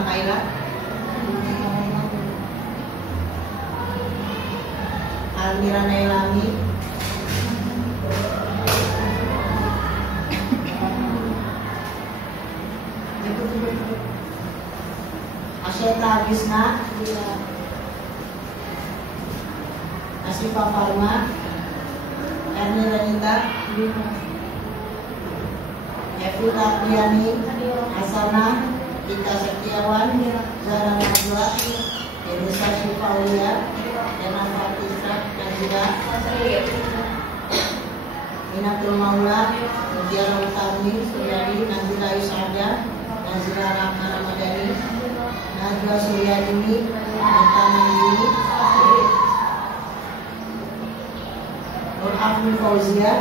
Kaila? Almira Nailami. Asyeta Gisna. Asifa Farma. Erni Renita. Evita Priani. Hasana. Ika Setiawan. Zara Najwa. Indonesia Syifaulia. Dana Fatisa dan juga Minatul Maula, Mutiara Utami, Suryadi, Nazila Yusada, Nazila Rahma Ramadhani, Najwa Suryadini, Nita Nandini, Nur Afni Fauzia,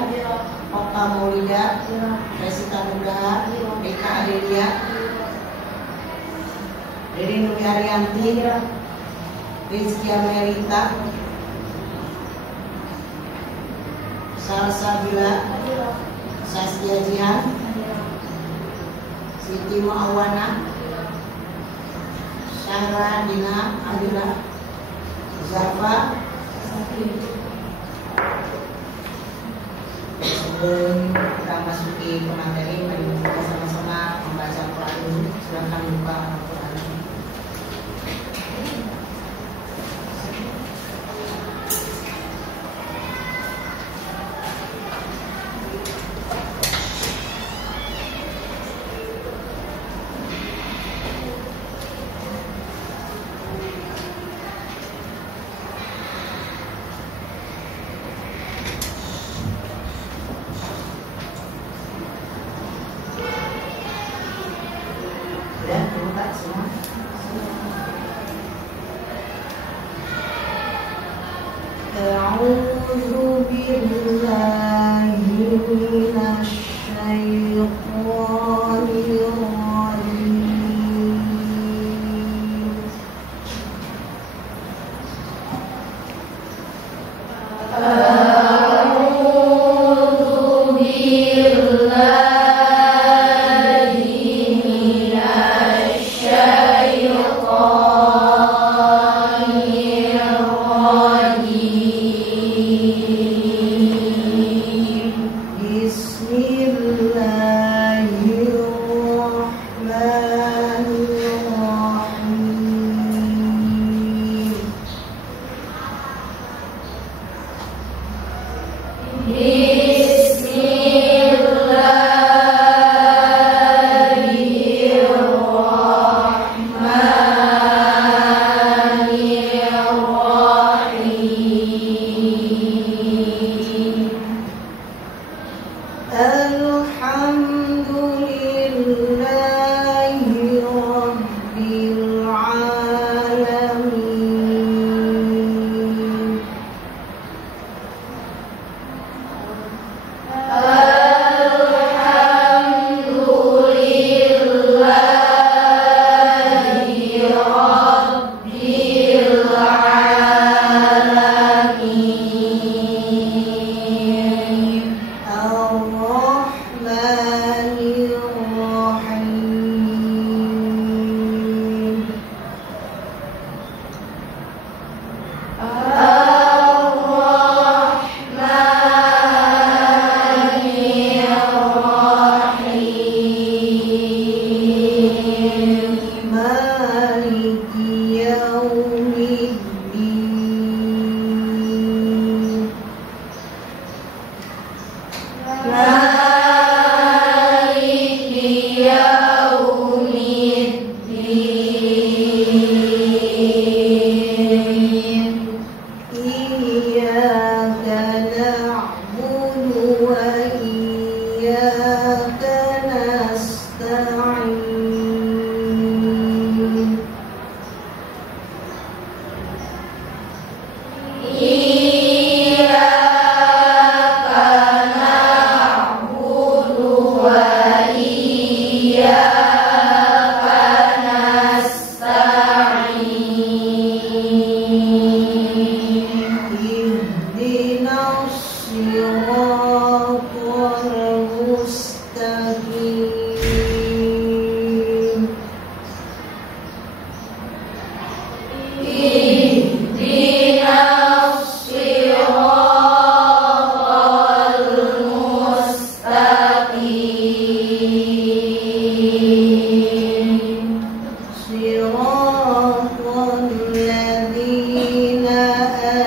Okta Maulida, Resita Nugraha, Eka Adelia, Riri Nuri Arianti, Rizky Amerita, Salsa Bila, Saskia Jihan, Siti Muawana, Syahra Dina Abdullah, Zafa. Sebelum kita masuki pemateri, mari kita sama-sama membaca Al-Quran dulu. Silakan buka Al-Quran. صراط الذين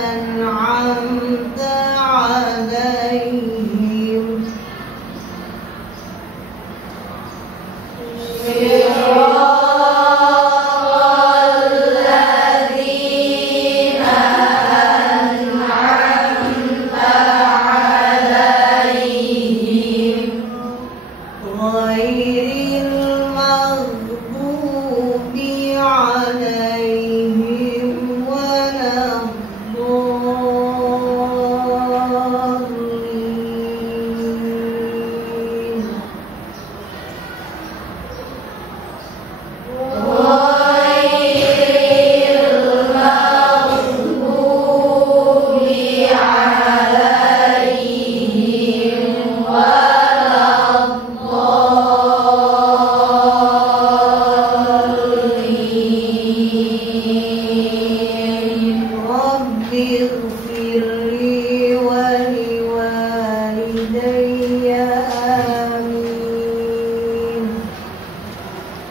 أنعمت عليهم غير المغضوب عليهم ولا الضالين رب اغفر لي ولوالدي آمين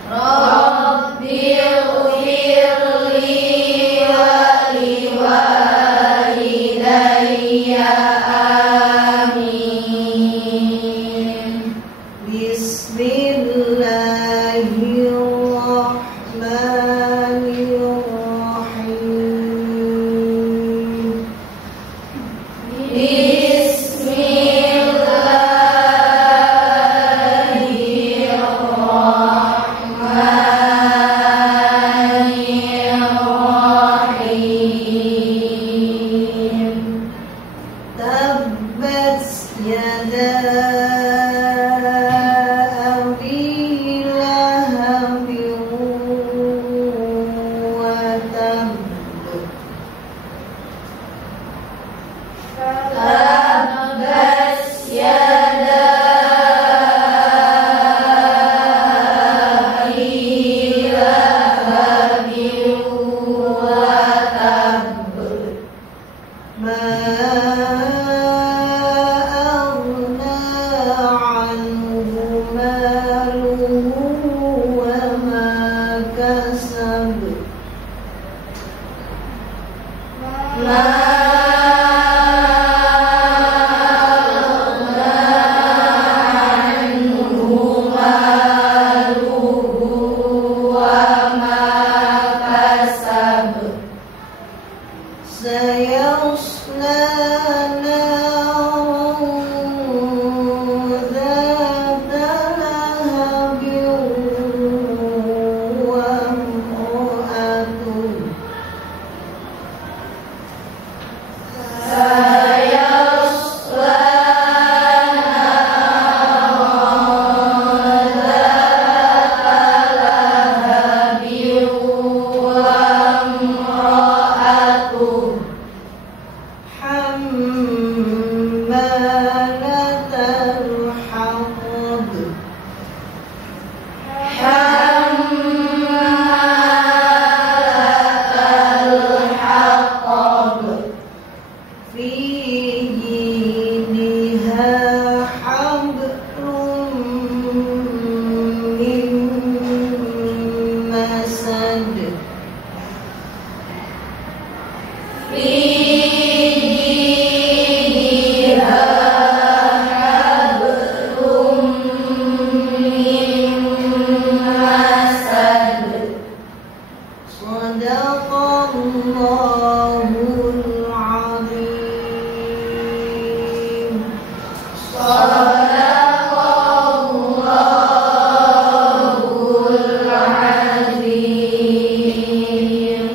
رب اغفر لي ولوالدي آمين بسم الله الرحمن الرحيم بسم الله الرحمن الرحيم تبت يدا أبي لهب وتب تبت يدا أبي لهب وتب ما أغنى عنه ماله وما كسب ما أغنى عنه ماله وما كسب سيصلى نارا ذات لهب وامرأته سيصلى نارا ذات لهب وامرأته حمالة الحطب حمالة الحطب في جيدها حبل من مسد في جيدها حبل من مسد صدق الله العظيم صدق الله العظيم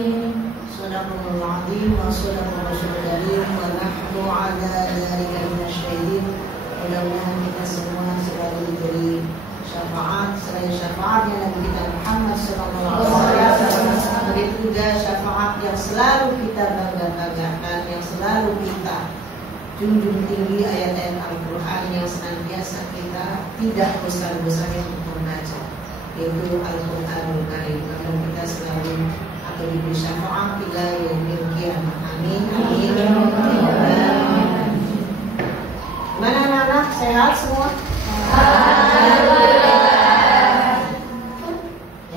صدق الله العظيم وصدق رسول الكريم ونحن على ذلك من الشهيدين. Mudah-mudahan kita semua selalu diberi syafaat selain syafaatnya Nabi kita Muhammad SAW. Begitu juga syafaat yang selalu kita bangga-banggakan, yang selalu kita junjung tinggi ayat-ayat Al-Quran yang senantiasa kita tidak bosan-bosannya untuk membaca, yaitu Al-Quranul Karim. Namun kita selalu akan diberi syafaat ila yaumil qiyamah. Amin. Amin. Mana anak-anak sehat semua?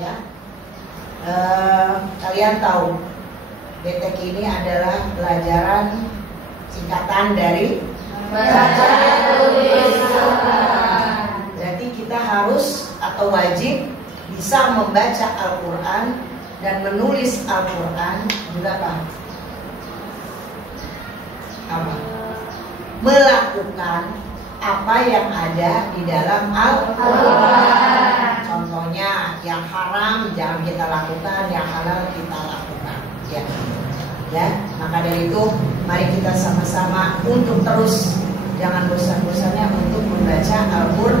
Ya. Kalian tahu BTK ini adalah pelajaran singkatan dari Baca, tulis, hafal. Berarti kita harus atau wajib bisa membaca Al-Quran dan menulis Al-Quran juga apa? Melakukan apa yang ada di dalam Al-Quran. Contohnya yang haram jangan kita lakukan, yang halal kita lakukan. Ya, maka dari itu mari kita sama-sama untuk terus jangan bosan-bosannya untuk membaca Al-Quran.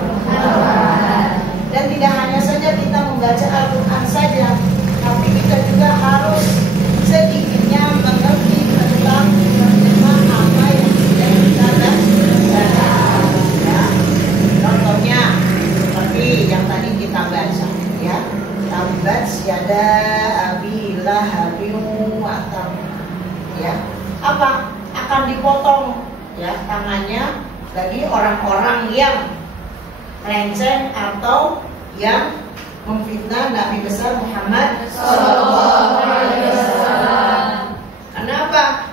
Dan tidak hanya saja kita membaca Al-Quran saja, tapi kita juga harus sedikitnya mengerti tentang apa yang sudah kita baca. Ya. Contohnya seperti yang tadi kita baca, ya. Tabbat yada abi lahabin wa tab. Ya. Apa? Akan dipotong ya tangannya bagi orang-orang yang melenceng atau yang memfitnah Nabi besar Muhammad SAW. Kenapa?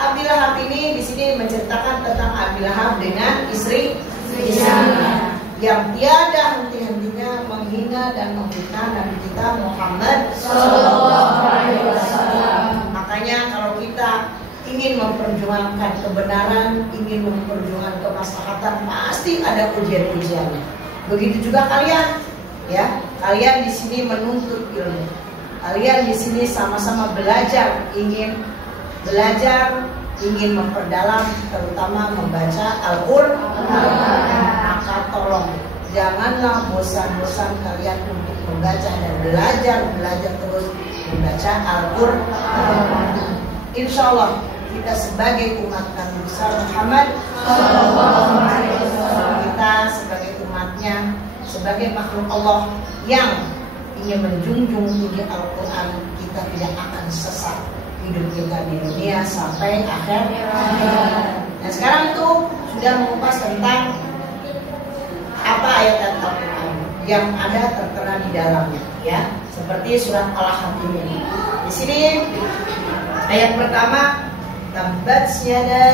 Abi Lahab ini di sini menceritakan tentang Abi Lahab dengan istrinya yang tiada henti-hentinya menghina dan memfitnah Nabi kita Muhammad SAW. Makanya kalau kita ingin memperjuangkan kebenaran, ingin memperjuangkan kemaslahatan, pasti ada ujian-ujiannya. Begitu juga kalian, ya. Kalian di sini menuntut ilmu. Kalian di sini sama-sama belajar, ingin memperdalam, terutama membaca Al-Quran. Maka tolong janganlah bosan-bosan kalian untuk membaca dan belajar terus membaca Al-Quran. Insya Allah kita sebagai umat Nabi besar Muhammad, kita sebagai umatnya, sebagai makhluk Allah yang ingin menjunjung tinggi Al-Quran, kita tidak akan sesat hidup kita di dunia sampai akhir. Nah sekarang itu sudah mengupas tentang apa ayat Al-Quran yang ada tertera di dalamnya, ya, seperti surat Al-Hakim ini. Di sini ayat pertama, tabbat yada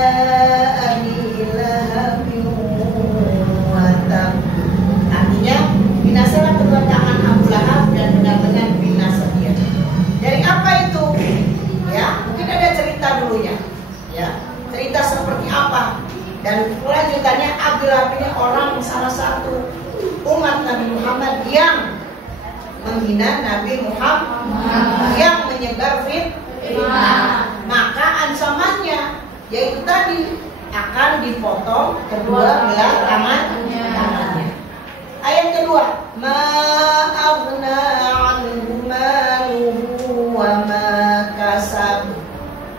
abi lahabin wa tab. Artinya binasalah kedua tangan Abu Lahab dan benar-benar binasa dia. Dari apa itu? Ya, mungkin ada cerita dulunya. Ya, cerita seperti apa? Dan kelanjutannya Abu Lahab ini orang salah satu umat Nabi Muhammad yang menghina Nabi Muhammad, yang menyebar fitnah. Maka ancamannya yaitu tadi akan dipotong kedua belah tangannya. Ayat kedua, ma aghna anhu maluhu wa ma kasab.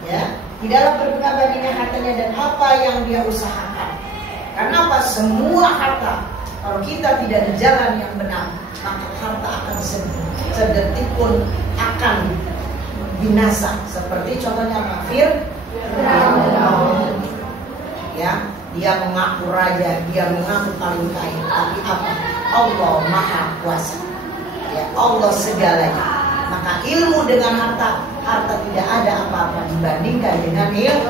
Ya, tidaklah berguna baginya hartanya dan apa yang dia usahakan. Karena apa? Semua harta, kalau kita tidak di jalan yang benar, maka harta akan sedetik pun akan binasa. Seperti contohnya kafir, ya, dia mengaku raja, dia mengaku paling kaya, tapi apa? Allah Maha Kuasa, ya, Allah segalanya. Maka ilmu dengan harta tidak ada apa-apa dibandingkan dengan ilmu.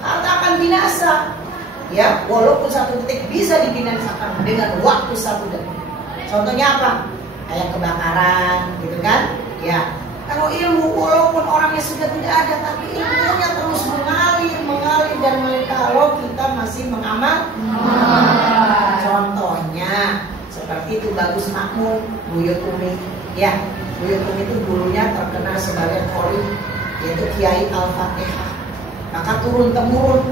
Harta akan binasa, ya, walaupun satu detik bisa dibinasakan dengan waktu satu detik. Contohnya apa? Kayak kebakaran, gitu kan? Ya. Kalau ilmu walaupun orangnya sudah tidak ada, tapi ilmunya terus mengalir dan kalau kita masih mengamal. Contohnya seperti itu Bagus Makmum, Buyut Umi. Ya, Buyut Umi itu dulunya terkenal sebagai qori, yaitu Kiai Al-Fatihah. Maka turun temurun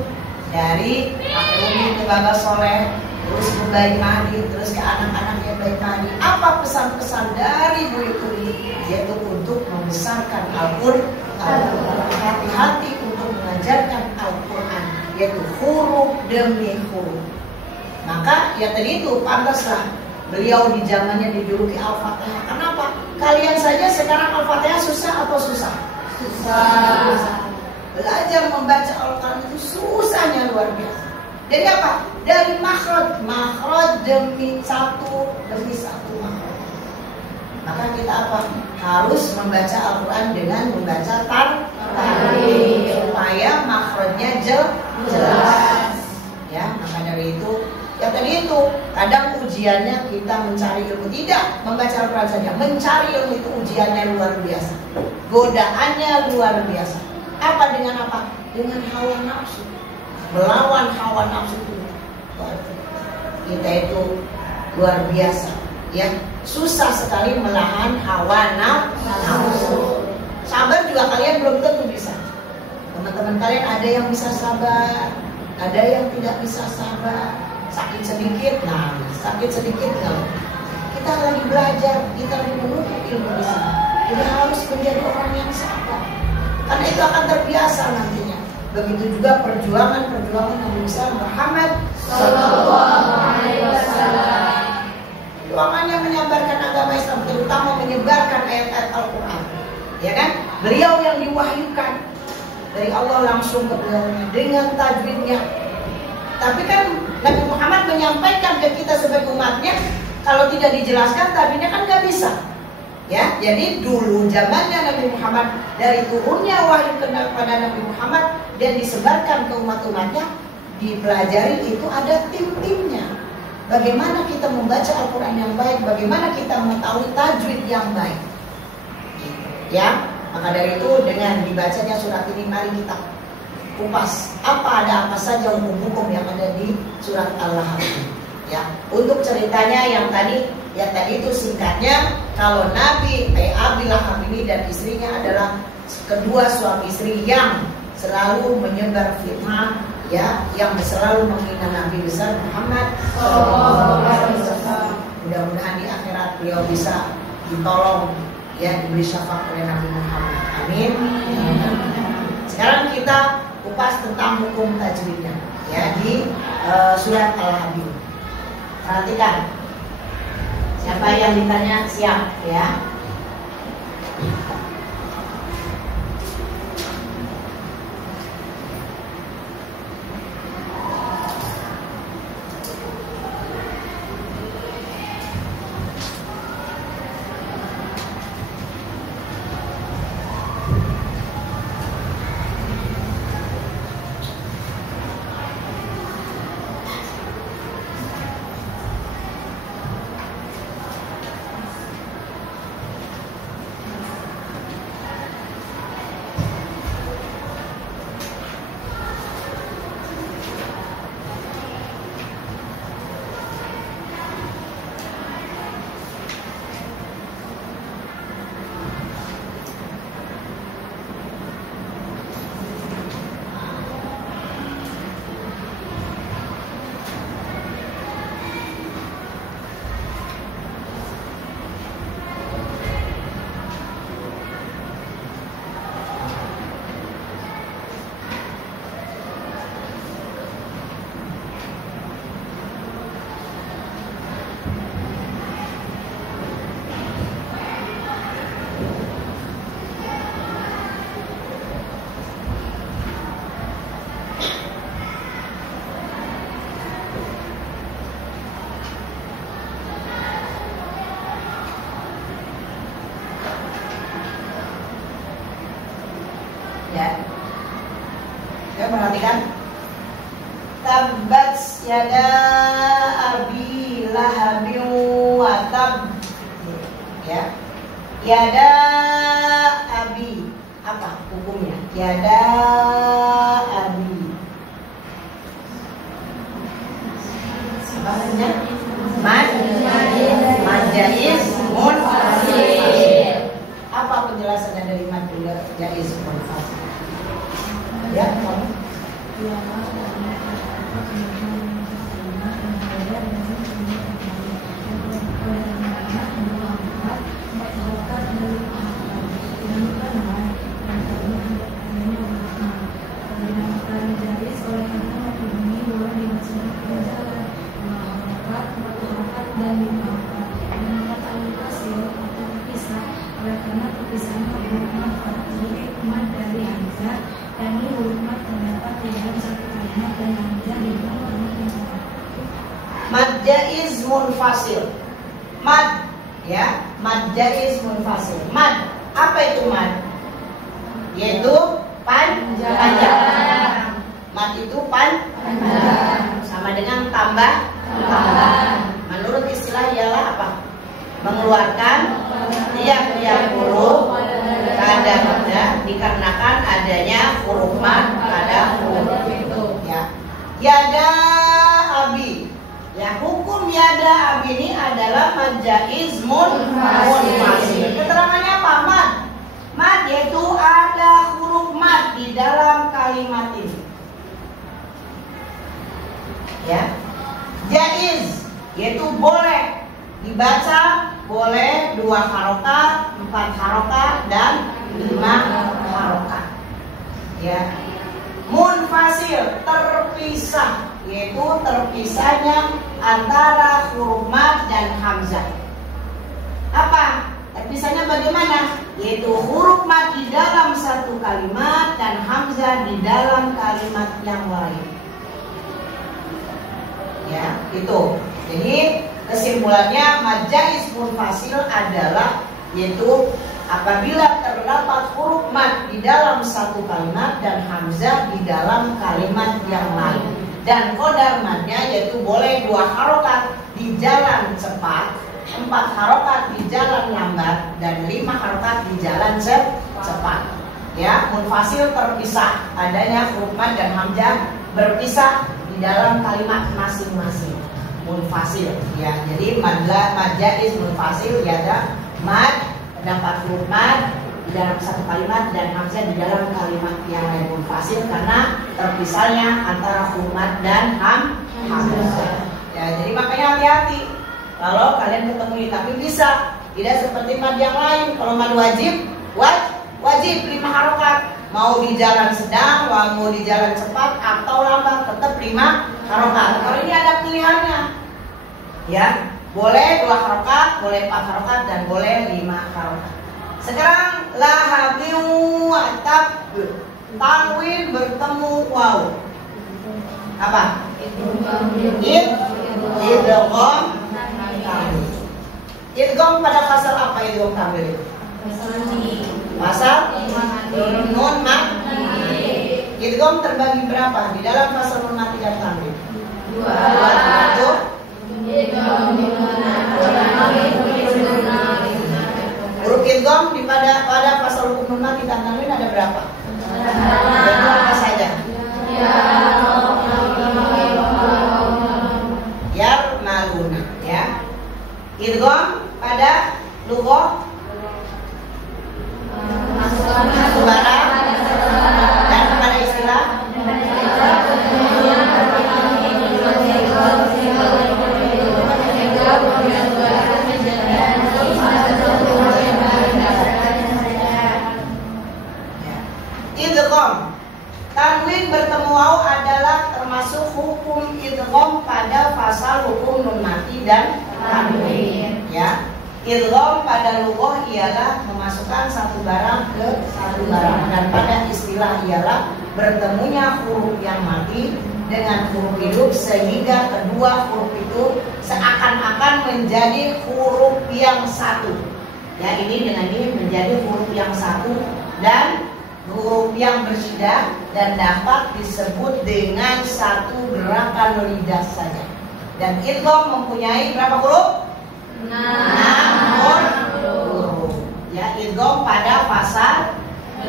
dari Kakek Umi ke Baba Soleh, terus ke Bayi Mahdi, terus ke anak-anaknya Bayi Mahdi. Apa pesan-pesan dari Buyut Umi? Yaitu untuk membesarkan Al-Quran, hati-hati untuk mengajarkan Al-Quran, yaitu huruf demi huruf. Maka ya tadi itu pantaslah beliau di zamannya dijuluki Al-Fatihah. Kenapa? Kalian saja sekarang Al-Fatihah susah atau susah? Susah. Belajar membaca Al-Quran itu susahnya luar biasa. Jadi apa? Dari makhraj demi satu makhraj. Maka kita apa? Harus membaca Al-Quran dengan membaca tartil supaya makhrajnya jelas. Ya, maka dari itu, ya tadi itu kadang ujiannya kita mencari ilmu, tidak membaca Al-Quran saja, mencari ilmu itu ujiannya luar biasa, godaannya luar biasa. Apa dengan apa? Dengan hawa nafsu, melawan hawa nafsu itu. Kita itu luar biasa, ya susah sekali melawan hawa nafsu. Sabar juga kalian belum tentu bisa. Teman-teman kalian ada yang bisa sabar, ada yang tidak bisa sabar. Sakit sedikit, nah sakit sedikit kalau kita lagi belajar, kita lagi menuntut ilmu di sini. Jadi harus menjadi orang yang sabar, karena itu akan terbiasa nantinya. Begitu juga perjuangan Nabi besar Muhammad Sallallahu Alaihi Wasallam. Perjuangannya menyebarkan agama Islam, terutama menyebarkan ayat-ayat Al-Quran. Ya kan? Beliau yang diwahyukan dari Allah langsung ke beliau dengan tajwidnya. Tapi kan Nabi Muhammad menyampaikan ke kita sebagai umatnya, kalau tidak dijelaskan tajwidnya kan nggak bisa. Ya, jadi dulu zamannya Nabi Muhammad, dari turunnya wahyu kepada Nabi Muhammad dan disebarkan ke umat-umatnya, dipelajari itu ada tim-timnya. Bagaimana kita membaca Al-Quran yang baik, bagaimana kita mengetahui tajwid yang baik. Ya, maka dari itu dengan dibacanya surat ini, mari kita kupas ada apa saja hukum-hukum yang ada di surat Al-Lahab. Ya, untuk ceritanya yang tadi itu singkatnya, kalau Nabi Abi Lahab ini dan istrinya adalah kedua suami istri yang selalu menyebar fitnah, ya, yang selalu menghina Nabi besar Muhammad sallallahu alaihi wasallam. Mudah-mudahan di akhirat beliau bisa ditolong, ya, diberi syafaat oleh Nabi Muhammad. Amin. Sekarang kita kupas tentang hukum tajwidnya, ya, di surat Al-Habib. Perhatikan, siapa yang ditanya siap, ya. Perhatikan, tabbat yada abi lahabin wa tab, ya, yada abi, apa hukumnya? Yada abi, apa saja? Majais munfasil. Apa penjelasannya dari majais munfasil? Ya, kamu. Mad jaiz munfasil. Mad, ya, mad jaiz munfasil. Mad, apa itu mad? Yaitu panjang. Mad itu panjang. Sama dengan tambah. Menurut istilah ialah apa? Mengeluarkan tiap-tiap huruf pada pada dikarenakan adanya huruf mad pada huruf itu. Ya. Yada abi. Ya, hukum yada abi ini adalah mad jaiz munfasil. Keterangannya apa? Mad. Mad yaitu ada huruf mad di dalam kalimat ini. Ya. Jaiz yaitu boleh dibaca, boleh 2 harokat, 4 harokat, dan 5 harokat. Ya. Munfasil terpisah, yaitu terpisahnya antara huruf mad dan hamzah. Apa? Terpisahnya bagaimana? Yaitu huruf mad di dalam satu kalimat dan hamzah di dalam kalimat yang lain. Ya, itu. Jadi kesimpulannya mad jaiz munfasil adalah yaitu apabila terdapat huruf mad di dalam satu kalimat dan hamzah di dalam kalimat yang lain. Dan qadar madnya yaitu boleh 2 harokat di jalan cepat, 4 harokat di jalan lambat, dan 5 harokat di jalan cepat. Ya, munfasil terpisah, adanya huruf mad dan hamzah berpisah di dalam kalimat masing-masing. Munfasil, ya. Jadi mad jaiz munfasil ya ada mad terdapat huruf mad di dalam satu kalimat dan hamzah di dalam kalimat yang lain. Munfasil karena terpisahnya antara huruf mad dan hamzah. Ya, jadi makanya hati-hati kalau kalian ketemu ini, tapi bisa tidak seperti mad yang lain. Kalau mad wajib 5 harokat. Mau di jalan sedang, mau di jalan cepat atau lambat, tetap 5 harokat. Kalau ini ada pilihannya, ya, boleh 2 harokat, boleh 4 harokat, dan boleh 5 harokat. Sekarang lahabin wa tab, tanwin bertemu waw. Apa? Idgham. Idgham pada pasal apa idgham kamil itu? Pasal nun mati. Idgham terbagi berapa di dalam pasal nun mati dan tanwin? 2. Huruf idgham pada pasal hukum nun mati dan tanwin ada berapa? Ada apa saja? Yarmaluna, ya. Idgham pada lughah barang dan pada istilah idgham. Tanwin bertemu waw adalah termasuk hukum idgham pada pasal hukum nun mati dan tanwin. Ya. Idgham pada lughah ialah memasukkan satu barang ke satu barang, dan pada istilah ialah bertemunya huruf yang mati dengan huruf hidup sehingga kedua huruf itu seakan-akan menjadi huruf yang satu. Ya, ini dengan ini menjadi huruf yang satu dan huruf yang bersyidah dan dapat disebut dengan satu gerakan lidah saja. Dan idgham mempunyai berapa huruf? 6 huruf. Ya, idgham pada pasal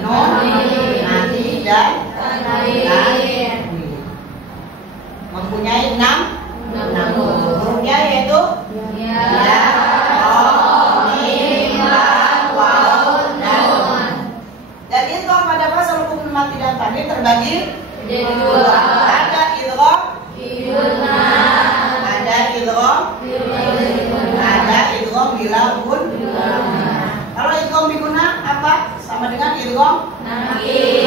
nun mati dan tanwin mempunyai 6 huruf. Hurufnya yaitu ya, mim, lam, waw, dan nun. Dan idgham pada pasal hukum nun mati dan tanwin terbagi menjadi 2. Ada idgham ada idgham ada idgham bila gunah. Kalau idgham biguna apa? Sama dengan idgham nakir.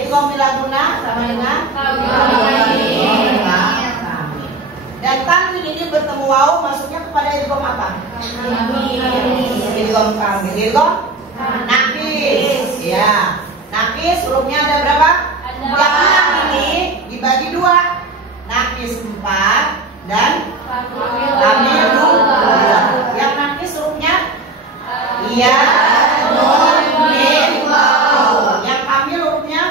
Idgham bila gunah sama dengan tamim. Dan tanwin ini bertemu waw masuknya kepada idgham apa? Idgham kamil. Idgham nakis. Ya. Nakis hurufnya ada berapa? Yang enam ini dibagi 2. Nakis 4 dan kamil 2. Yang nakis hurufnya Ya nun mim waw. Yang kamil hurufnya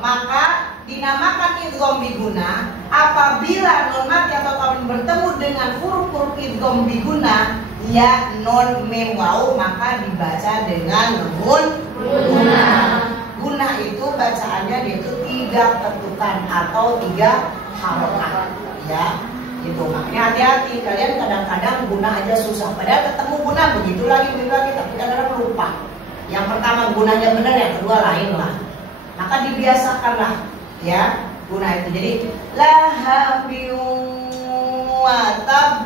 maka dinamakan idgham biguna apabila nun mati atau tanwin bertemu dengan huruf-huruf idgham biguna ya nun mim waw, maka dibaca dengan guna. Guna itu bacaannya yaitu 3 ketukan atau 3 harokat, ya. Itu makanya hati-hati, kalian kadang-kadang guna aja susah, padahal ketemu guna begitu lagi, tapi kadang-kadang lupa. Yang pertama gunanya benar, yang kedua lain lah. Maka dibiasakanlah, ya, guna itu. Jadi lahabiyun watab.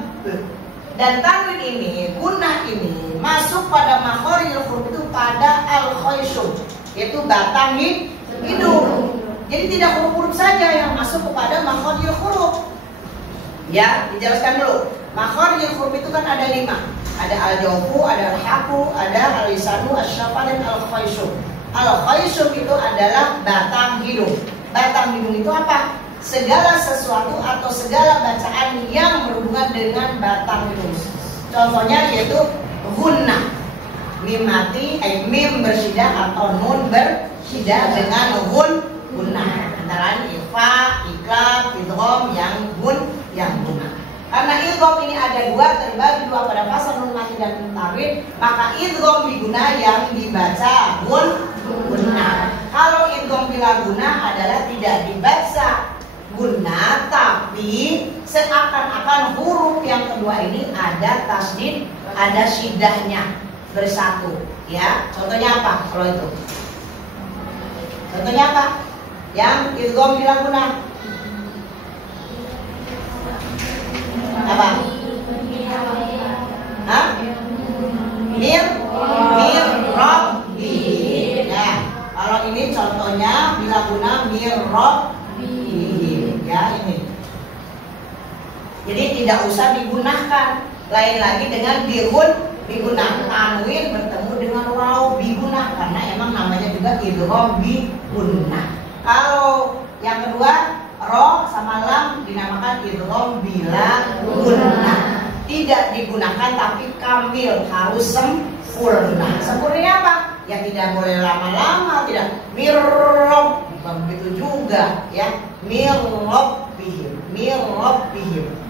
Dan tanwin ini, guna ini masuk pada makhorijul huruf itu pada al-khayshum, yaitu batang hidung. Jadi tidak huruf-huruf saja yang masuk kepada makhorijul huruf. Ya, dijelaskan dulu. Makhorijul huruf itu kan ada 5. Ada al-jawfu, ada al-haku, ada al-lisanu, asy-syafa, dan al-khayshum. Al-khayshum itu adalah batang hidung. Batang hidung itu apa? Segala sesuatu atau segala bacaan yang berhubungan dengan batang hidung. Contohnya yaitu gunna. Mim mati, mim bersyiddah atau nun bersyiddah dengan gunna. Antara ikhfa, iklab, idgham yang guna. Karena idgham ini ada 2, terbagi 2 pada fasa nun mati dan nun tanwin, maka idgham biguna yang dibaca guna. Kalau idgham bila guna adalah tidak dibaca guna, tapi seakan-akan huruf yang kedua ini ada tasdid, ada syiddahnya bersatu, ya. Contohnya apa kalau itu? Contohnya apa? Yang idgham bila guna? Apa? Hah? Mir rabbi. Ya, kalau ini contohnya bila guna mir rabbi. Ya, ini. Jadi tidak usah digunakan. Lain lagi dengan digunakan. Tanwin bertemu dengan waw biguna, karena emang namanya juga idgham biguna. Kalau yang kedua ro sama lam dinamakan idgham bila guna. Tidak digunakan tapi kamil, harus sempurna. Sempurnanya apa? Ya tidak boleh lama-lama, tidak mirrob, begitu juga, ya. Mirrobbihim.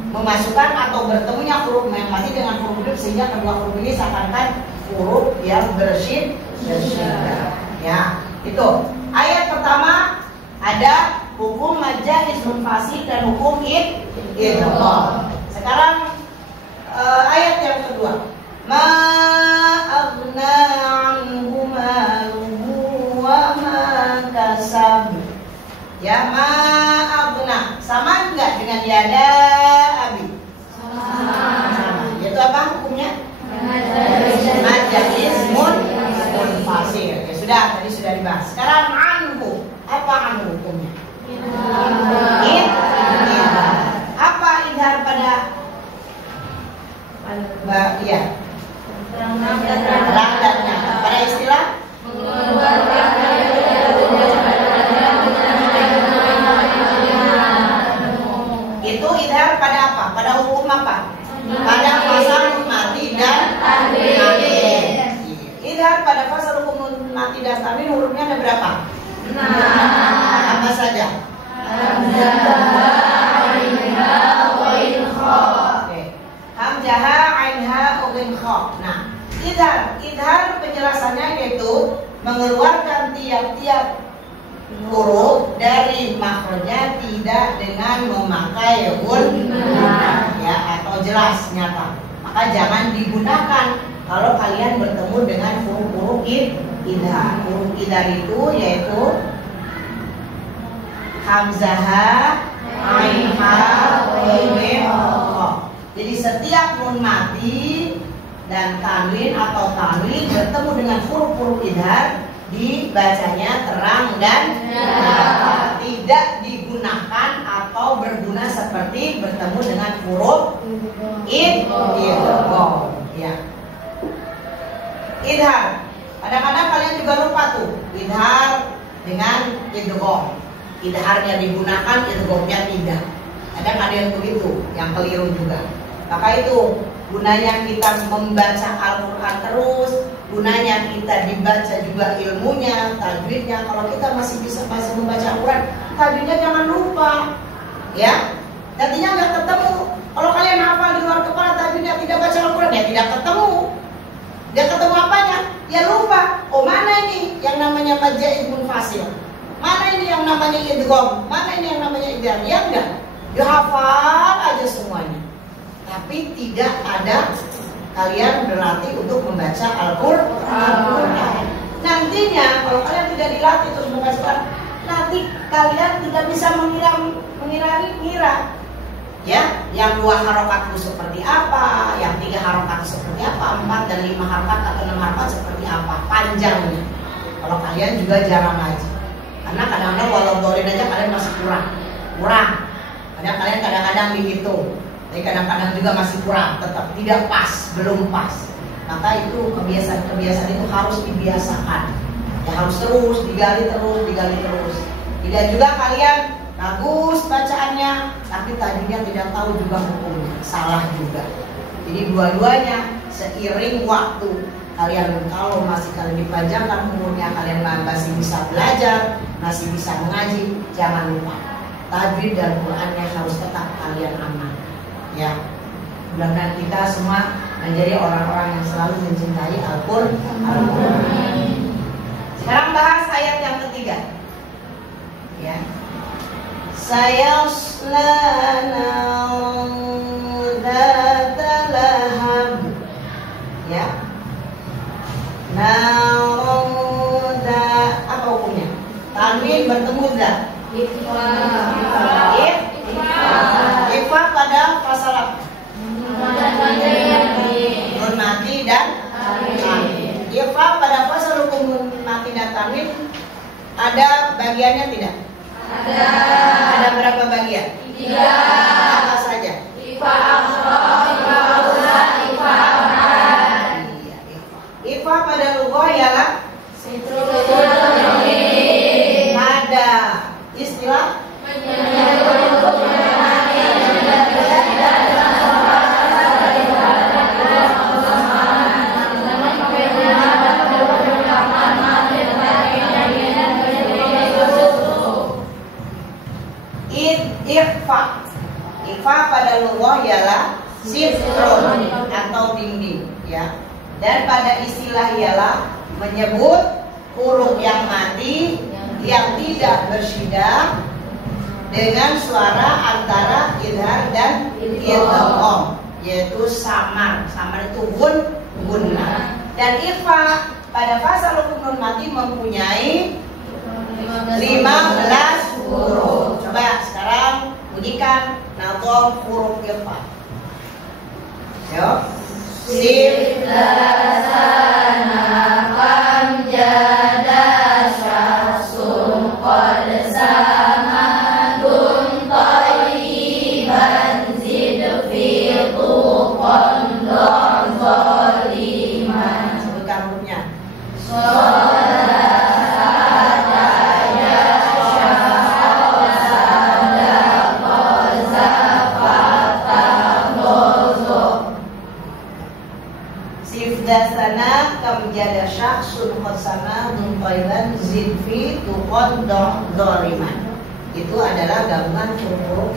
Memasukkan atau bertemunya huruf yang mati dengan huruf hidup sehingga kedua huruf ini seakan-akan huruf yang bersyiddah. Ya, itu. Ayat pertama ada hukum majaz munfasil dan hukum idgham. Sekarang ayat yang kedua. Ma aghna 'anhu maluhu wa ma kasab. Ya, ma aghna sama enggak dengan yada abi? Sama. Yaitu apa hukumnya? Majaz munfasil. Ya sudah, tadi sudah dibahas. Sekarang anhu. Apa anhu hukumnya? Idhar. Apa idhar pada ya terangdatnya pada istilah itu idhar pada apa? Pada hukum apa? Pada fasal nun mati dan tanwin. Idhar pada fasal hukum nun mati dan tanwin hurufnya ada berapa? Apa saja? Hamzah, ain, ha, ghain, kha. Hamzah, ain, ha, ghain, kha. Nah, idhar penjelasannya yaitu mengeluarkan tiap-tiap huruf dari makhrajnya tidak dengan memakai gunna, ya, atau jelas nyata. Maka jangan digunakan kalau kalian bertemu dengan huruf-huruf idhar. Huruf idhar itu yaitu hamzah, ain, ha, ghain, kha. Jadi setiap nun mati dan tanwin atau tanwin bertemu dengan huruf-huruf idhar dibacanya terang dan nyata, tidak digunakan atau berguna seperti bertemu dengan huruf idgham. Ya. Idhar. Kadang-kadang kalian juga lupa tuh idhar dengan idgham. Idharnya digunakan, idghamnya tidak. Kadang ada yang begitu, yang keliru juga. Maka itu gunanya kita membaca Al-Quran terus, gunanya kita dibaca juga ilmunya, tajwidnya. Kalau kita masih membaca Al-Quran, tajwidnya jangan lupa, ya. Nantinya nggak ketemu. Kalau kalian hafal di luar kepala tajwidnya, tidak baca Al-Quran, ya tidak ketemu. Dia ketemu apanya? Ya lupa. Oh, mana ini yang namanya majaz munfasil? Mana ini yang namanya idgham? Mana ini yang namanya idgham? Ya enggak. Dia hafal aja semuanya. Tapi tidak ada kalian berlatih untuk membaca Al-Quran. Nantinya kalau kalian tidak dilatih terus membaca Al-Quran, nanti kalian tidak bisa mengira. Ya, yang 2 harokat itu seperti apa, yang 3 harokat seperti apa, 4 dan 5 harokat atau 6 harokat seperti apa panjangnya. Kalau kalian juga jarang ngaji, karena kadang-kadang walau dolin aja kalian masih kurang. Kalian kadang-kadang begitu, tapi kadang-kadang juga masih kurang, tetap tidak pas, belum pas. Maka itu kebiasaan itu harus dibiasakan. Ya harus terus digali terus. Tidak juga kalian bagus bacaannya, tapi tadinya tidak tahu juga hukumnya, salah juga. Jadi dua-duanya seiring waktu kalian, kalau masih kalian dipanjangkan umurnya, kalian masih bisa belajar, masih bisa mengaji, jangan lupa tajwid dan Qurannya harus tetap kalian aman. Ya, mudah-mudahan kita semua menjadi orang-orang yang selalu mencintai Al-Quran. Sekarang bahas ayat yang ketiga. Ya. Sayasla dzata lahab. Ya. Apa hukumnya? Tanwin bertemu za. Ifa pada fasalah. Nun mati dan tanwin. Ifa pada fasal hukum nun mati dan tanwin ada bagiannya tidak? Ada berapa bagian? 3. Apa saja? Ifa akhra, ifa awsa, ifa aman. Iya, ifa pada lughah ialah ada istilah Ifa pada lughah ialah sitrun atau dinding, ya. Dan pada istilah ialah menyebut huruf yang mati yang tidak bersyiddah dengan suara antara idhar dan idgham, yaitu samar. Samar itu gunnah. Dan ifa pada fasal hukum nun mati mempunyai 15 huruf. Coba sekarang bunyikan nadham huruf ifa. Yuk. Sif dasana qam jada syasun qad samadun tayyiban zid fi tuqan zaliman. Sebutkan hurufnya. Dasana kam jada syakhsun qasama muntaiban zidfi tuqad dhaliman. Itu adalah gabungan huruf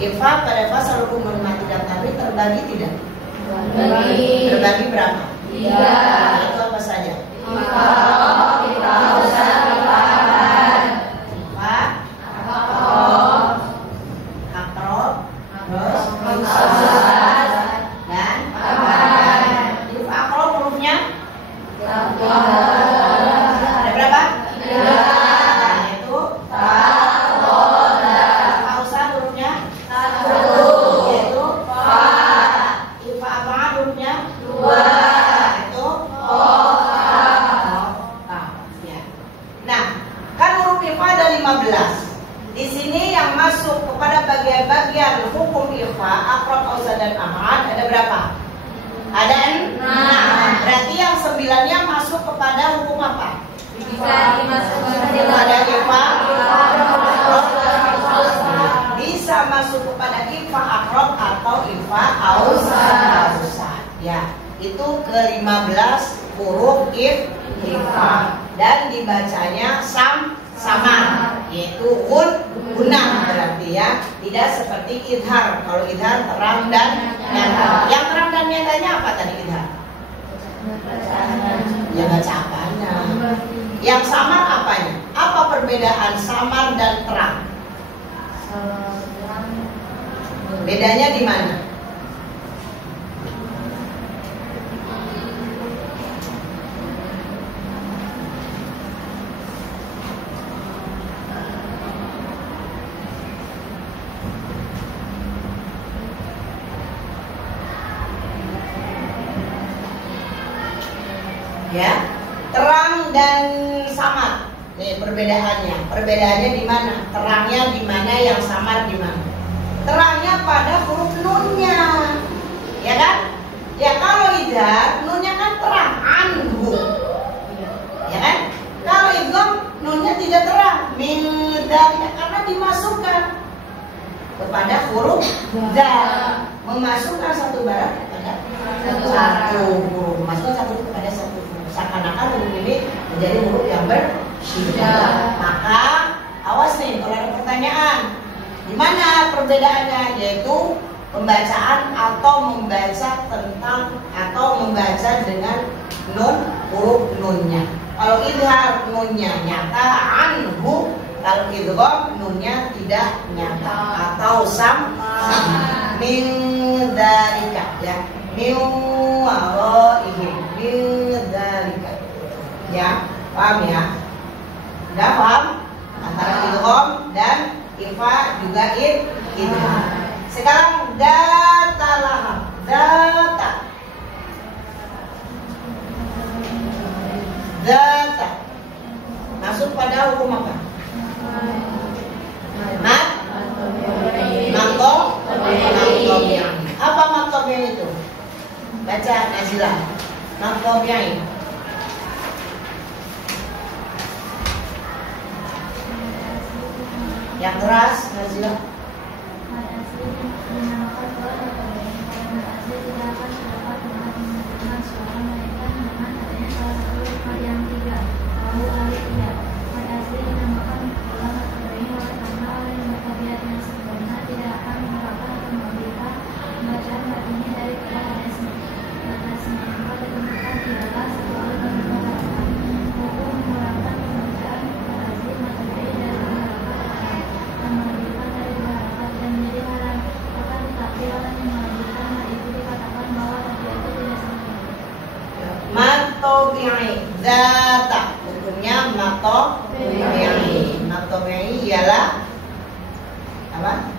ifa pada fasal hukum nun mati dan tanwin terbagi tidak? Terbagi berapa? 3. Itu apa saja? Ifa, ada berapa? 3. Yaitu pausa hurufnya 1. Yaitu ifa apa hurufnya 2. Yaitu ya. Nah, kan huruf ifa ada 15. Di sini yang masuk kepada bagian-bagian hukum ifa, aqrab, ausa dan ahad ada berapa? Ada 6. Berarti yang 9-nya masuk kepada hukum apa? Bisa kepada ifa, bisa masuk kepada ifa akrab atau ifa ausad. Ya, itu ke-15 huruf ifa dan dibacanya sama, yaitu gunah berarti ya, tidak seperti idhar. Kalau idhar terang dan nyata. Yang terang dan nyatanya apa tadi idhar? Ya baca apanya. Yang samar apanya? Apa perbedaan samar dan terang? Bedanya di mana? Ya, terang dan samar. Nih perbedaannya. Perbedaannya di mana? Terangnya di mana, yang samar di mana? Terangnya pada huruf nunnya, ya kan? Ya kalau idhar nunnya kan terang, anhu, ya kan? Kalau idgham nunnya tidak terang, min dzalika, karena dimasukkan kepada huruf dzal, memasukkan satu barang kepada satu huruf, memasukkan satu kepada satu huruf, seakan-akan huruf ini menjadi huruf yang bersyiddah. Maka awas nih kalau ada pertanyaan, gimana perbedaannya? Yaitu pembacaan atau membaca tentang atau membaca dengan nun, huruf nunnya. Kalau idhar nunnya nyata, anhu. Kalau idgham nunnya tidak nyata atau sama. Min dzalika, ya, min waraihim, min dzalika. Ya, paham ya? Udah paham? Antara idgham dan ifa juga idhar. Sekarang data laham, data masuk pada hukum apa? Maktobi'in. Apa maktobi'in itu? Baca Nazila. Maktobi'in. Yang keras Nazila. Maktobi'i, data hukumnya maktobi'i. Maktobi'i ialah apa?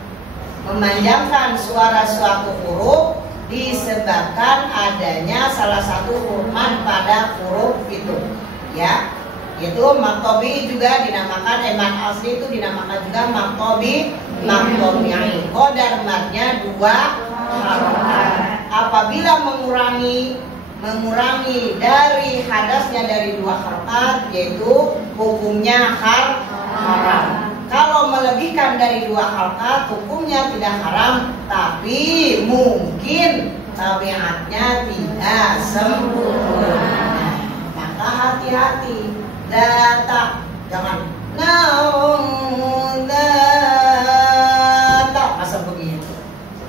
Memanjangkan suara suatu huruf disebabkan adanya salah satu huruf mad pada huruf itu, ya. Itu maktobi juga dinamakan, mad asli itu dinamakan juga maktobi'i. Qadar madnya 2 harokat. Apabila mengurangi dari hadasnya dari 2 harokat, yaitu hukumnya haram. Kalau melebihkan dari 2 harokat, hukumnya tidak haram, tapi mungkin tabiatnya tidak sempurna. Maka hati-hati, data jangan data masa begitu,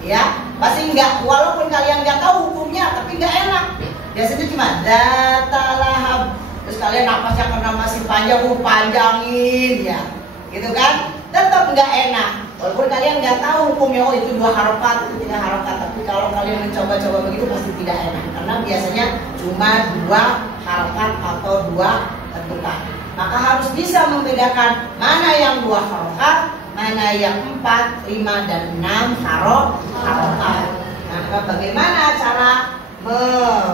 ya. Pasti enggak, walaupun kalian nggak tahu hukumnya, tapi nggak enak. Biasanya cuma data lahab, terus kalian napasnya karena masih panjang, panjangin ya, gitu kan? Tetap nggak enak. Walaupun kalian nggak tahu hukumnya, oh itu 2 harokat, itu 3 harokat, tapi kalau kalian mencoba-coba begitu pasti tidak enak, karena biasanya cuma 2 harokat atau 2 ketukan. Maka harus bisa membedakan mana yang 2 harokat, mana yang 4, 5, dan 6 harokat. Nah, bagaimana cara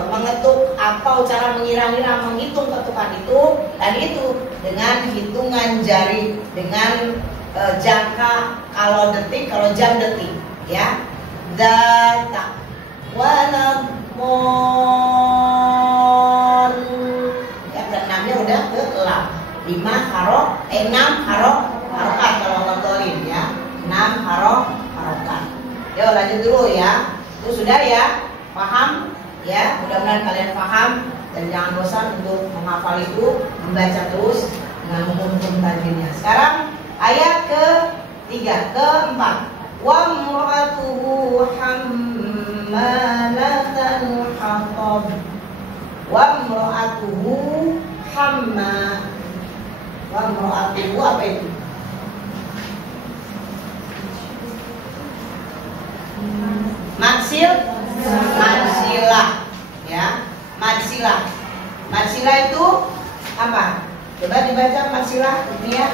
mengetuk atau cara mengira-ngira menghitung ketukan itu? Dan itu dengan hitungan jari, dengan jangka, kalau detik, kalau jam detik, ya. Data walabon, ya, ke-6-nya udah ke 6 harokat kalau ngomongin, ya. 6 harokat. Yuk lanjut dulu ya. Itu sudah ya, paham ya, mudah-mudahan kalian paham dan jangan bosan untuk menghafal itu, membaca terus dengan hukum-hukum tajwidnya. Sekarang ayat keempat. Wa imra'atuhu hammalatal hatab. Wa imra'atuhu Wa imra'atuhu apa itu? Matsilah ya, matsilah itu apa? Coba dibaca matsilah ini ya.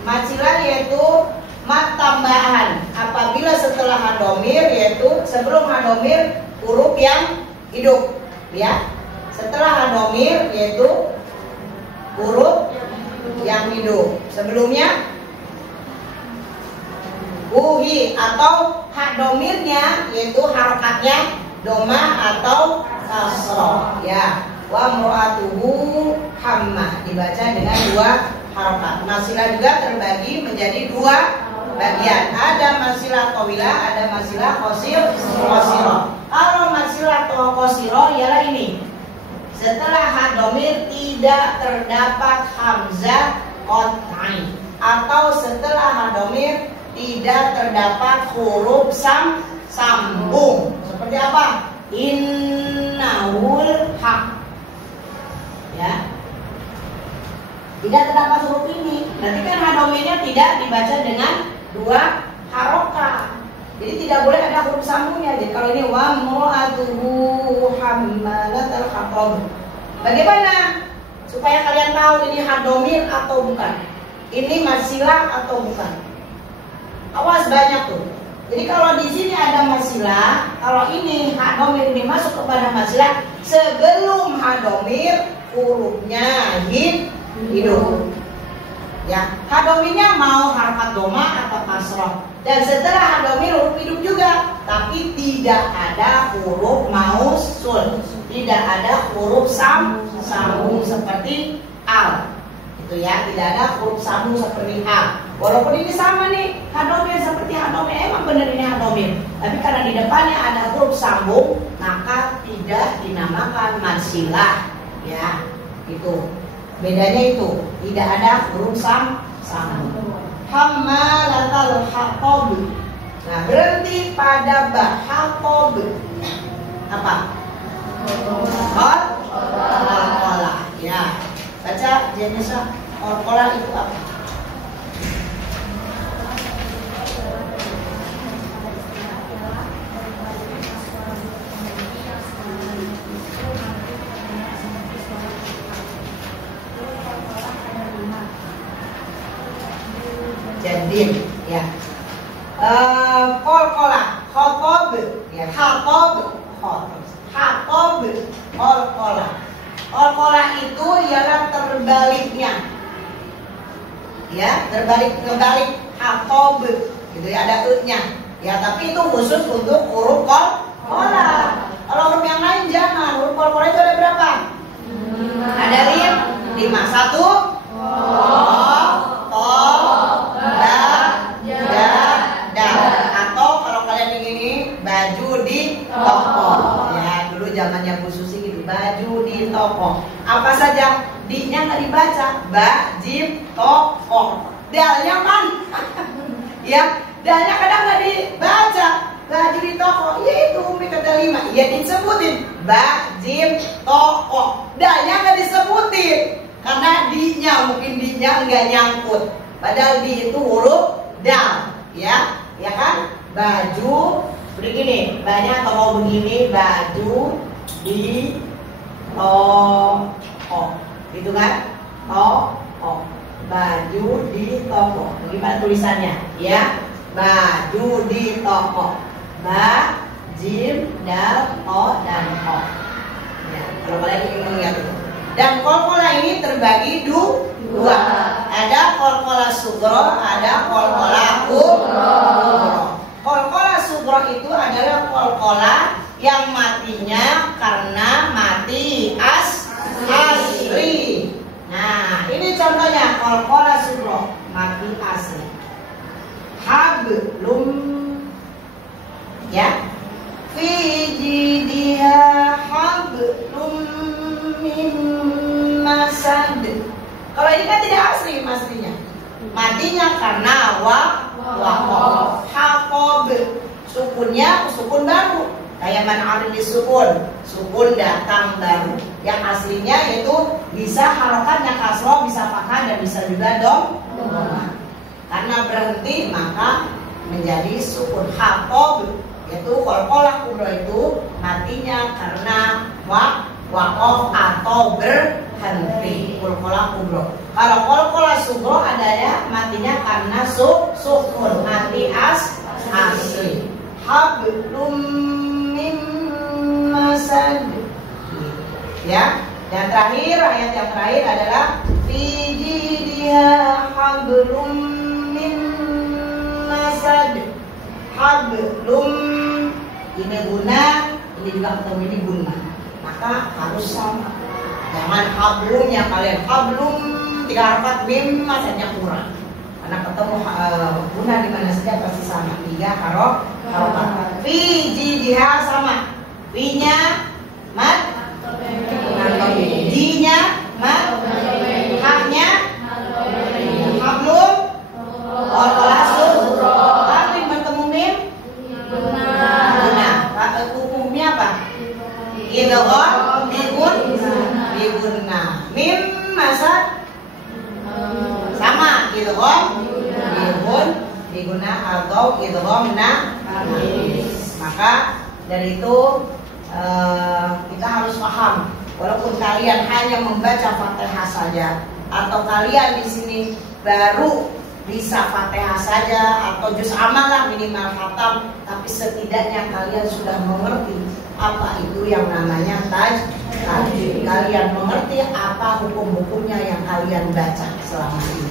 Matsilah yaitu mat tambahan apabila setelah hadomir, yaitu sebelum hadomir huruf yang hidup ya. Setelah hadomir yaitu huruf yang hidup. Sebelumnya uhi atau hadomirnya yaitu harokatnya doma atau kasroh ya. Wa imra'atuhu hamma dibaca dengan dua harokat. Masilah juga terbagi menjadi dua bagian. Ada masilah tawilah, ada masilah qasiro. Kalau masilah qasiro ialah ini. Setelah hadomir tidak terdapat hamzah qat'i, atau setelah hadomir tidak terdapat huruf sambung. Seperti apa? Innahul haq. Ya. Tidak terdapat huruf ini, berarti kan hadomirnya tidak dibaca dengan dua harokat. Jadi tidak boleh ada huruf sambungnya. Jadi kalau ini wa imra'atuhu hammalatal hatab. Bagaimana supaya kalian tahu ini hadomir atau bukan? Ini masilah atau bukan? Awas banyak tuh. Jadi kalau di sini ada masilah, kalau ini hadomir ini masuk kepada masilah, sebelum hadomir hurufnya hidup ya. Hadomirnya mau harkat doma atau kasroh, dan setelah hadomir huruf hidup juga, tapi tidak ada huruf mausul, tidak ada huruf sambung seperti al itu ya, tidak ada huruf sambung seperti al. Walaupun ini sama nih hadomir seperti hadomir, emang benar ini hadomir, tapi karena di depannya ada huruf sambung maka tidak dinamakan masilah ya. Itu bedanya, itu tidak ada huruf sambung. Hammalatal hatab. Nah, berhenti pada ba. Hatab apa? Qalqalah ya. Baca jenisnya qalqalah itu apa? Jadin ya. Qalqalah, khatab ya, khatab, khatab, qalqalah. Qalqalah itu ialah terbaliknya. Ya, kebalik khatab gitu ya, ada e-nya. Ya, tapi itu khusus untuk huruf qalqalah. Kalau huruf yang lain jangan. Huruf qalqalah itu ada berapa? Ada 5. 1 atau kalau kalian ingin baju di toko ya, dulu zamannya Bu Susi gitu, baju di toko. Apa saja di-nya nggak dibaca, bajim toko, dalnya man ya, dalnya kadang nggak dibaca, baju di toko, yaitu umi kata 5 ya, disebutin bajim toko, dalnya nggak disebutin karena di-nya, mungkin di-nya nggak nyangkut, padahal di itu huruf dal ya, ya kan? Baju begini, banyak atau mau begini, baju di toko, gitu kan? Toko, baju di toko. Bagaimana tulisannya? Ya, baju di toko, jim, dal, o, dan o. Ya, kalau kalian ingin melihat itu. Dan qalqalah ini terbagi dua. Ada qalqalah sugro, ada qalqalah kubro. Qalqalah sugro itu adalah qalqalah yang matinya karena mati asli. Nah, ini contohnya qalqalah sugro, mati asli. Hablum, ya, fi jidiha hablum min masad. Kalau ini kan tidak asli aslinya, matinya karena waqaf. Haqab, sukunnya sukun baru, kayak man'arif sukun datang baru. Yang aslinya itu bisa harokatnya kasroh, bisa fathah, dan bisa juga dhamma. Karena berhenti maka menjadi sukun. Haqab yaitu qalqalah kubro itu matinya karena waqaf atau berhenti. Qalqalah kubro. Kalau qalqalah sugro adanya matinya karena sukun, mati asli. Hablum min masad. Ya, yang terakhir, ayat yang terakhir adalah fi jidiha hablum min masad. Hablum ini guna, ini juga ketemu ini guna, maka harus sama. Jangan hablumnya kalian hablum 3 harakat mim masadnya kurang. Karena ketemu guna di mana saja pasti sama 3 harakat. Fi jidiha sama, fi-nya mad, ji-nya mad, ha-nya hablum, qalqalah sugro. Tapi bertemu mim guna. Hukumnya apa? Idgham bigunna. Mim masad sama idgham biguna atau idgham naqis. Maka dari itu kita harus paham, walaupun kalian hanya membaca Fatihah saja atau kalian di sini baru bisa Fatihah saja atau juz amal lah minimal khatam, tapi setidaknya kalian sudah mengerti apa itu yang namanya tajwid. Kalian mengerti apa hukum-hukumnya yang kalian baca selama ini.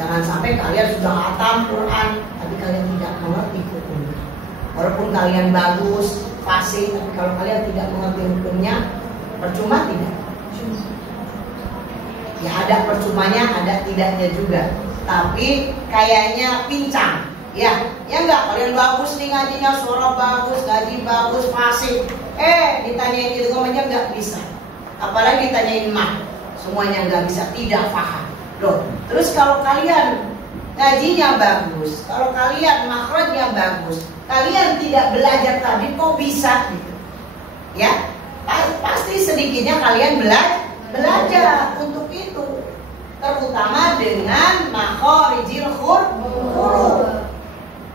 Jangan sampai kalian sudah khatam Quran tapi kalian tidak mengerti hukumnya. Walaupun kalian bagus, fasih, tapi kalau kalian tidak mengerti hukumnya, percuma tidak? Ya ada percumanya, ada tidaknya juga. Tapi kayaknya pincang, ya enggak, kalian bagus nih ngajinya, suara bagus, gaji bagus, fasih. Ditanyain itu aja enggak bisa. Apalagi ditanyain semuanya enggak bisa, tidak paham. Loh, terus kalau kalian gajinya bagus, kalau kalian makhrajnya bagus, kalian tidak belajar tadi kok bisa gitu? Ya, pasti sedikitnya kalian belajar untuk itu. Terutama dengan makhorijil huruf.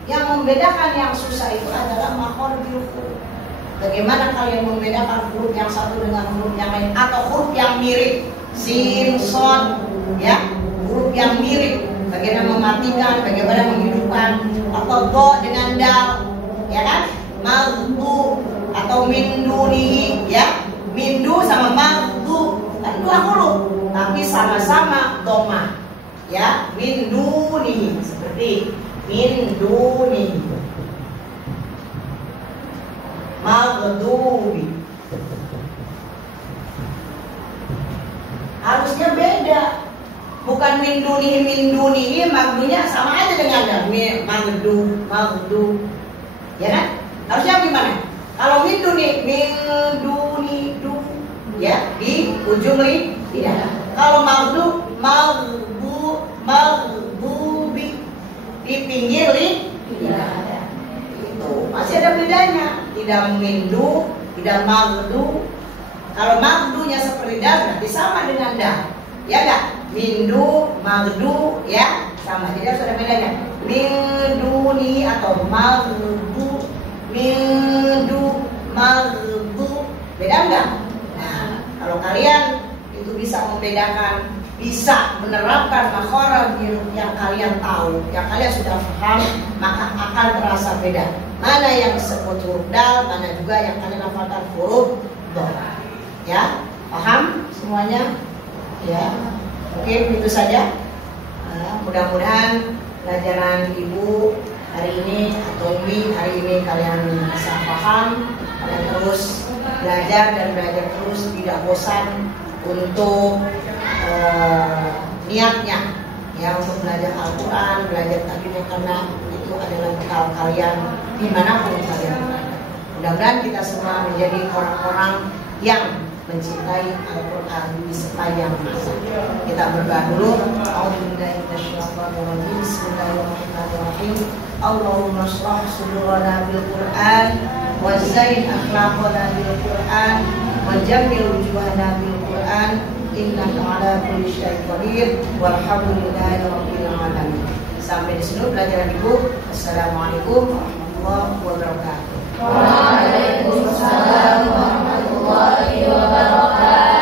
Yang membedakan yang susah itu adalah makhorijil huruf. Bagaimana kalian membedakan huruf yang satu dengan huruf yang lain, atau huruf yang mirip, sin, son, ya, huruf yang mirip. Bagaimana mematikan, bagaimana menghidupkan, atau do dengan dal, ya kan? Maghdu atau mindunihi, ya. Mindu sama maghdu kan 2 huruf, tapi sama-sama dhamma, ya. Mindunihi seperti mindunihi, maghdubi. Harusnya beda. Bukan mindunihi, maghdunya sama aja dengan maghdu, ya kan? Harusnya gimana? Kalau minduni, du, ya, di ujung tidak. Kalau maghdubi, di pinggir tidak ada. Itu masih ada bedanya. Tidak mindu, tidak maghdu. Kalau maghdunya seperti dal, berarti sama dengan dal. Ya enggak? Mindu, maghdu, ya sama. Jadi harus ada bedanya. Minduni atau maghdu, mindu, maghdu, beda enggak? Nah, kalau kalian itu bisa membedakan, bisa menerapkan makhraj yang kalian tahu, yang kalian sudah paham, maka akan terasa beda. mana yang disebut huruf dal, mana juga yang kalian hafalkan huruf dal. Ya, paham semuanya? Ya, mungkin itu saja. Mudah-mudahan pelajaran ibu hari ini atau hari ini kalian bisa paham, kalian terus belajar dan belajar terus, tidak bosan untuk niatnya ya untuk belajar Al-Quran, belajar tajwidnya, karena itu adalah bekal kalian dimanapun kalian berada. Mudah-mudahan kita semua menjadi orang-orang yang mencintai Al-Quran di sepanjang masa. Kita berdoa dulu. Bismillahirrahmanirrahim. Allahumma shrah sudurana bil Quran wa zain akhlaqana bil Quran wa jammil wujuhana bil Quran innaka ala kulli syai'in qadir walhamdulillahi rabbil alamin. Sampai di sini pelajaran ibu. Assalamualaikum warahmatullahi wabarakatuh. Waalaikumsalam warahmatullahi wabarakatuh.